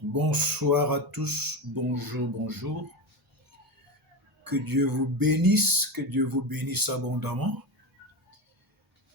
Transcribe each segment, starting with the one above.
Bonsoir à tous, bonjour, bonjour. Que Dieu vous bénisse, que Dieu vous bénisse abondamment.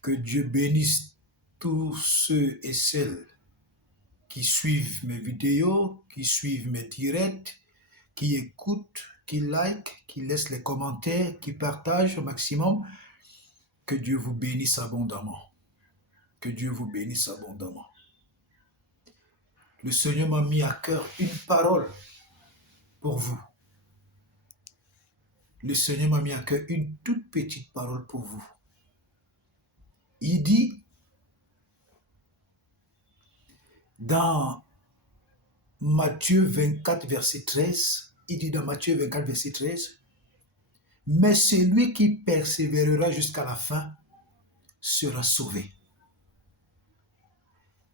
Que Dieu bénisse tous ceux et celles qui suivent mes vidéos, qui suivent mes directs, qui écoutent, qui like, qui laissent les commentaires, qui partagent au maximum. Que Dieu vous bénisse abondamment. Que Dieu vous bénisse abondamment. Le Seigneur m'a mis à cœur une parole pour vous. Le Seigneur m'a mis à cœur une toute petite parole pour vous. Il dit dans Matthieu 24, verset 13, il dit dans Matthieu 24, verset 13, « Mais celui qui persévérera jusqu'à la fin sera sauvé. »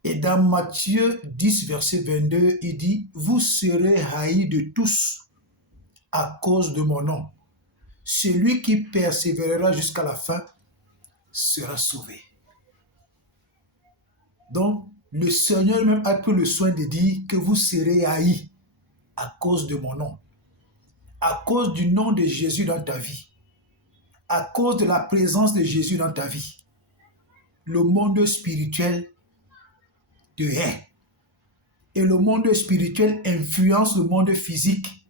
Et dans Matthieu 10, verset 22, il dit, « Vous serez haïs de tous à cause de mon nom. Celui qui persévérera jusqu'à la fin sera sauvé. » Donc, le Seigneur même a pris le soin de dire que vous serez haïs à cause de mon nom, à cause du nom de Jésus dans ta vie, à cause de la présence de Jésus dans ta vie. Le monde spirituel te hait et le monde spirituel influence le monde physique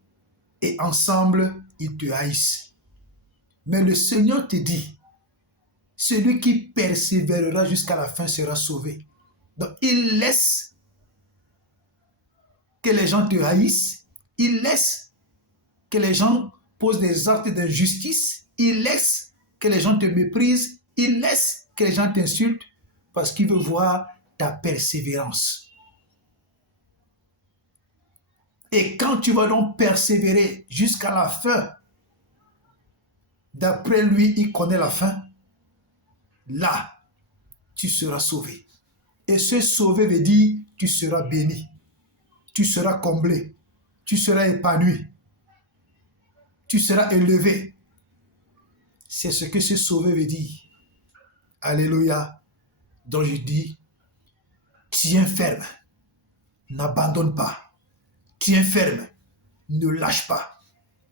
et ensemble, ils te haïssent. Mais le Seigneur te dit, celui qui persévérera jusqu'à la fin sera sauvé. Donc, il laisse que les gens te haïssent, il laisse que les gens posent des actes d'injustice, il laisse que les gens te méprisent, il laisse que les gens t'insultent parce qu'il veut voir ta persévérance. Et quand tu vas donc persévérer jusqu'à la fin, d'après lui, il connaît la fin, là, tu seras sauvé. Et ce sauvé veut dire, tu seras béni, tu seras comblé, tu seras épanoui, tu seras élevé. C'est ce que ce sauvé veut dire. Alléluia. Donc je dis, tiens ferme, n'abandonne pas. Tiens ferme, ne lâche pas.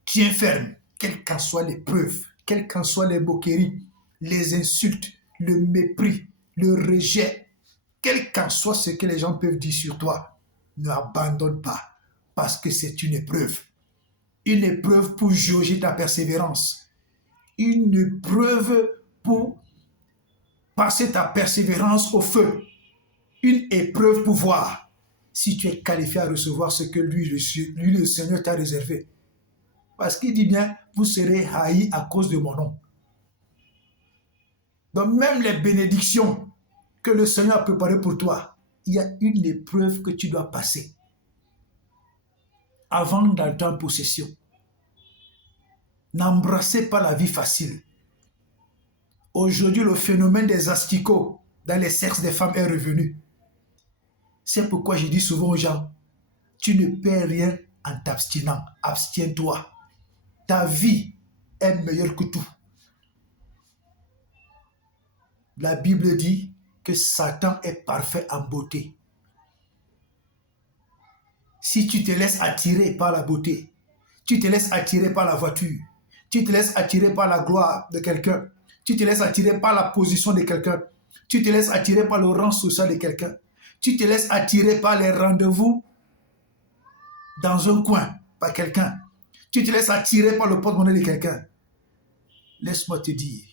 Tiens ferme, quelles qu'en soient les preuves, quelles qu'en soient les moqueries, les insultes, le mépris, le rejet, quel qu'en soit ce que les gens peuvent dire sur toi, ne abandonne pas, parce que c'est une épreuve. Une épreuve pour jauger ta persévérance. Une épreuve pour passer ta persévérance au feu. Une épreuve pour voir si tu es qualifié à recevoir ce que lui le Seigneur t'a réservé. Parce qu'il dit bien, vous serez haïs à cause de mon nom. Donc même les bénédictions que le Seigneur a préparées pour toi, il y a une épreuve que tu dois passer avant d'entrer en possession. N'embrassez pas la vie facile. Aujourd'hui, le phénomène des asticots dans les sexes des femmes est revenu. C'est pourquoi je dis souvent aux gens, tu ne perds rien en t'abstinant. Abstiens-toi. Ta vie est meilleure que tout. La Bible dit que Satan est parfait en beauté. Si tu te laisses attirer par la beauté, tu te laisses attirer par la voiture, tu te laisses attirer par la gloire de quelqu'un, tu te laisses attirer par la position de quelqu'un, tu te laisses attirer par le rang social de quelqu'un, tu te laisses attirer par les rendez-vous dans un coin par quelqu'un, tu te laisses attirer par le porte-monnaie de quelqu'un. Laisse-moi te dire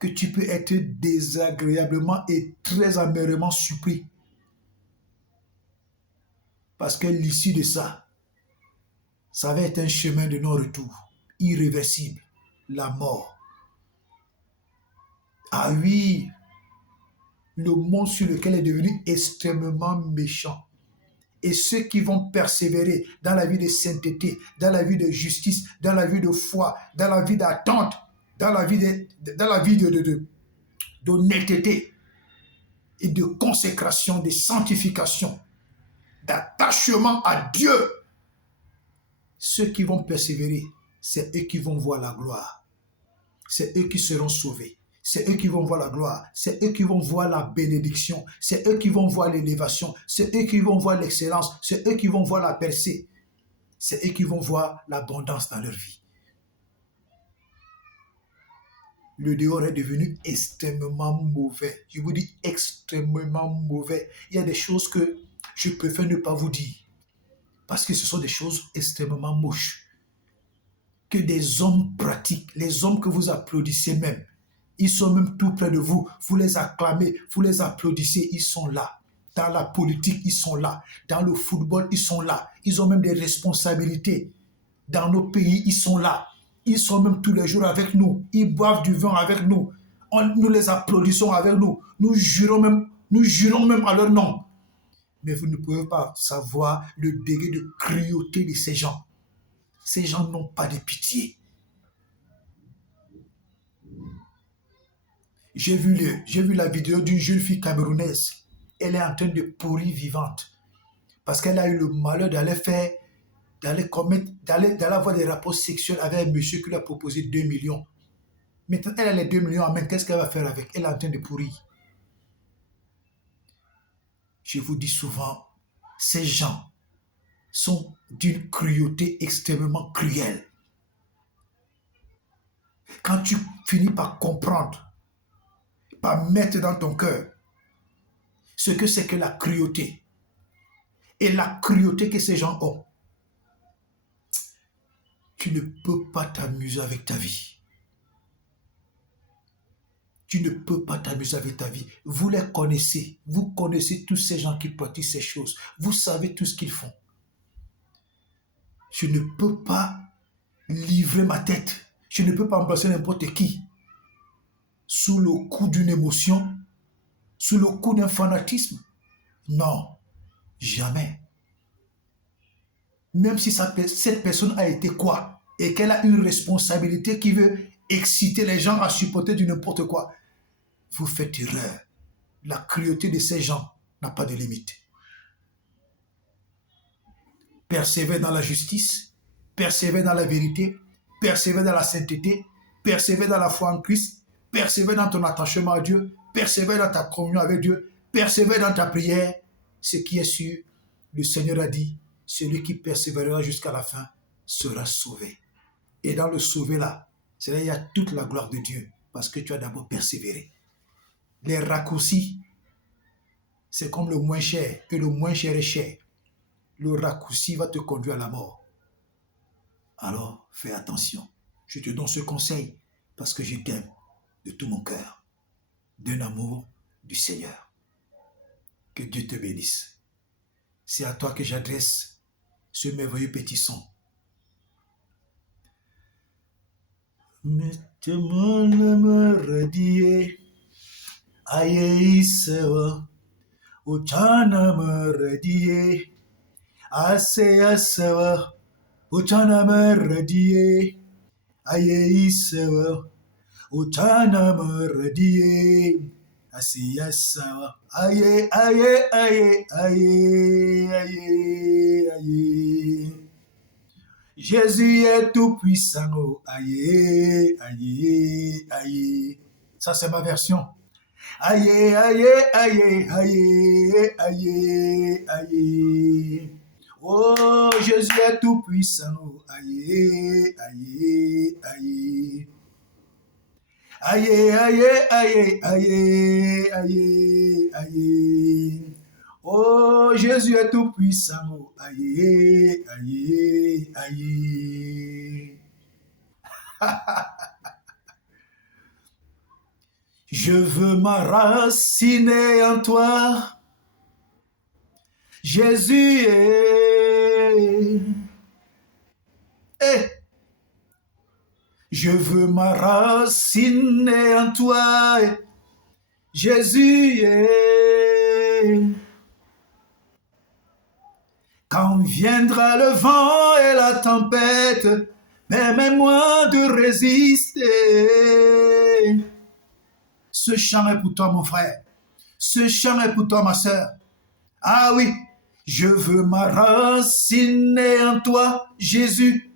que tu peux être désagréablement et très amèrement surpris. Parce que l'issue de ça, ça va être un chemin de non-retour, irréversible, la mort. Ah oui, le monde sur lequel est devenu extrêmement méchant. Et ceux qui vont persévérer dans la vie de sainteté, dans la vie de justice, dans la vie de foi, dans la vie d'attente, dans la vie d'honnêteté et de consécration, de sanctification, d'attachement à Dieu. Ceux qui vont persévérer, c'est eux qui vont voir la gloire. C'est eux qui seront sauvés. C'est eux qui vont voir la gloire. C'est eux qui vont voir la bénédiction. C'est eux qui vont voir l'élévation. C'est eux qui vont voir l'excellence. C'est eux qui vont voir la percée. C'est eux qui vont voir l'abondance dans leur vie. Le dehors est devenu extrêmement mauvais. Je vous dis extrêmement mauvais. Il y a des choses que je préfère ne pas vous dire. Parce que ce sont des choses extrêmement moches. Que des hommes pratiquent, les hommes que vous applaudissez même, ils sont même tout près de vous. Vous les acclamez, vous les applaudissez, ils sont là. Dans la politique, ils sont là. Dans le football, ils sont là. Ils ont même des responsabilités. Dans nos pays, ils sont là. Ils sont même tous les jours avec nous. Ils boivent du vin avec nous. Nous les applaudissons avec nous. Nous jurons même à leur nom. Mais vous ne pouvez pas savoir le degré de cruauté de ces gens. Ces gens n'ont pas de pitié. J'ai vu la vidéo d'une jeune fille camerounaise. Elle est en train de pourrir vivante. Parce qu'elle a eu le malheur d'aller avoir des rapports sexuels avec un monsieur qui lui a proposé 2 millions. Maintenant, elle a les 2 millions en main. Qu'est-ce qu'elle va faire avec? Elle est en train de pourrir. Je vous dis souvent, ces gens sont d'une cruauté extrêmement cruelle. Quand tu finis par comprendre, par mettre dans ton cœur ce que c'est que la cruauté et la cruauté que ces gens ont, tu ne peux pas t'amuser avec ta vie. Tu ne peux pas t'amuser avec ta vie. Vous les connaissez. Vous connaissez tous ces gens qui pratiquent ces choses. Vous savez tout ce qu'ils font. Je ne peux pas livrer ma tête. Je ne peux pas embrasser n'importe qui sous le coup d'une émotion, sous le coup d'un fanatisme. Non, jamais. Même si cette personne a été quoi et qu'elle a une responsabilité qui veut exciter les gens à supporter du n'importe quoi, vous faites erreur. La cruauté de ces gens n'a pas de limite. Persévère dans la justice, persévère dans la vérité, persévère dans la sainteté, persévère dans la foi en Christ, persévère dans ton attachement à Dieu, persévère dans ta communion avec Dieu, persévère dans ta prière. Ce qui est sûr, le Seigneur a dit, celui qui persévérera jusqu'à la fin sera sauvé. Et dans le sauvé là, c'est là il y a toute la gloire de Dieu, parce que tu as d'abord persévéré. Les raccourcis, c'est comme le moins cher, et le moins cher est cher. Le raccourci va te conduire à la mort. Alors, fais attention. Je te donne ce conseil parce que je t'aime de tout mon cœur, d'un amour du Seigneur. Que Dieu te bénisse. C'est à toi que j'adresse ce merveilleux petit son. Mettez-moi me radier, aïe sewa, uchana me radier, assez sewa, uchana me radier, aïe sewa, uchana me radier, assez sewa, aïe aïe aïe aïe aïe aïe. Jésus est tout puissant, oh, aïe, aïe, aïe. Ça, c'est ma version. Aïe, aïe, aïe, aïe, aïe, aïe. Oh, Jésus est tout puissant, oh, aïe, aïe, aïe. Aïe, aïe, aïe, aïe, aïe, aïe. Oh, Jésus est tout puissant, oh, aïe, aïe, aïe. Je veux m'enraciner en toi, Jésus est. Je veux m'enraciner en toi, Jésus est. Quand viendra le vent et la tempête, permets-moi de résister. Ce chant est pour toi, mon frère. Ce chant est pour toi, ma sœur. Ah oui, je veux m'enraciner en toi, Jésus.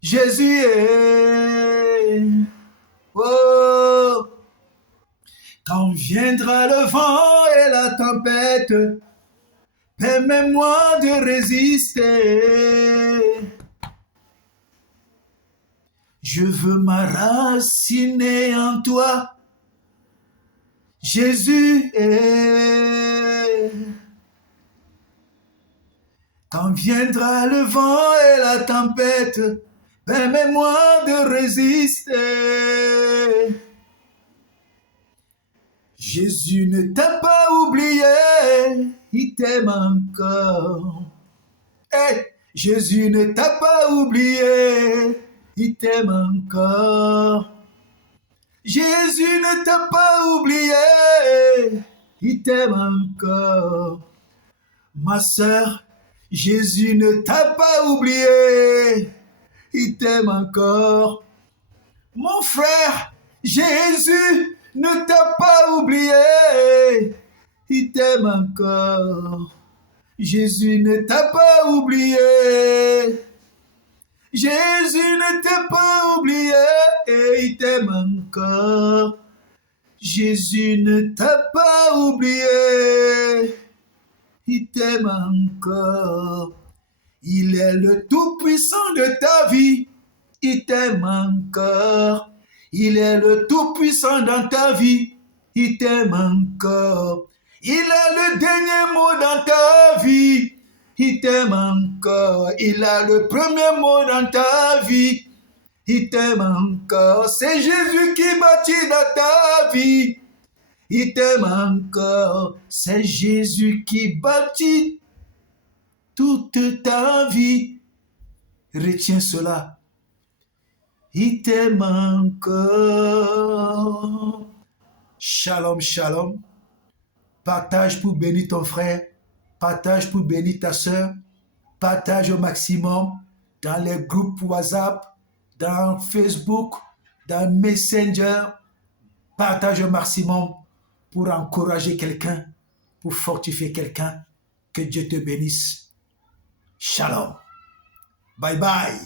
Jésus est. Oh, Quand viendra le vent et la tempête, permets-moi de résister. Je veux m'enraciner en toi, Jésus. Quand viendra le vent et la tempête, permets-moi de résister. Jésus ne t'a pas oublié, il t'aime encore. Hey, Jésus ne t'a pas oublié, il t'aime encore. Jésus ne t'a pas oublié, il t'aime encore. Ma sœur, Jésus ne t'a pas oublié, il t'aime encore. Mon frère, Jésus ne t'a pas oublié, il t'aime encore. Jésus ne t'a pas oublié. Jésus ne t'a pas oublié et il t'aime encore. Jésus ne t'a pas oublié, il t'aime encore. Il est le Tout-Puissant de ta vie, il t'aime encore. Il est le Tout-Puissant dans ta vie, il t'aime encore. Il a le dernier mot dans ta vie, il t'aime encore. Il a le premier mot dans ta vie, il t'aime encore. C'est Jésus qui bâtit dans ta vie, il t'aime encore. C'est Jésus qui bâtit toute ta vie. Retiens cela. Il t'aime encore. Shalom, shalom. Partage pour bénir ton frère. Partage pour bénir ta soeur. Partage au maximum dans les groupes WhatsApp, dans Facebook, dans Messenger. Partage au maximum pour encourager quelqu'un, pour fortifier quelqu'un. Que Dieu te bénisse. Shalom. Bye bye.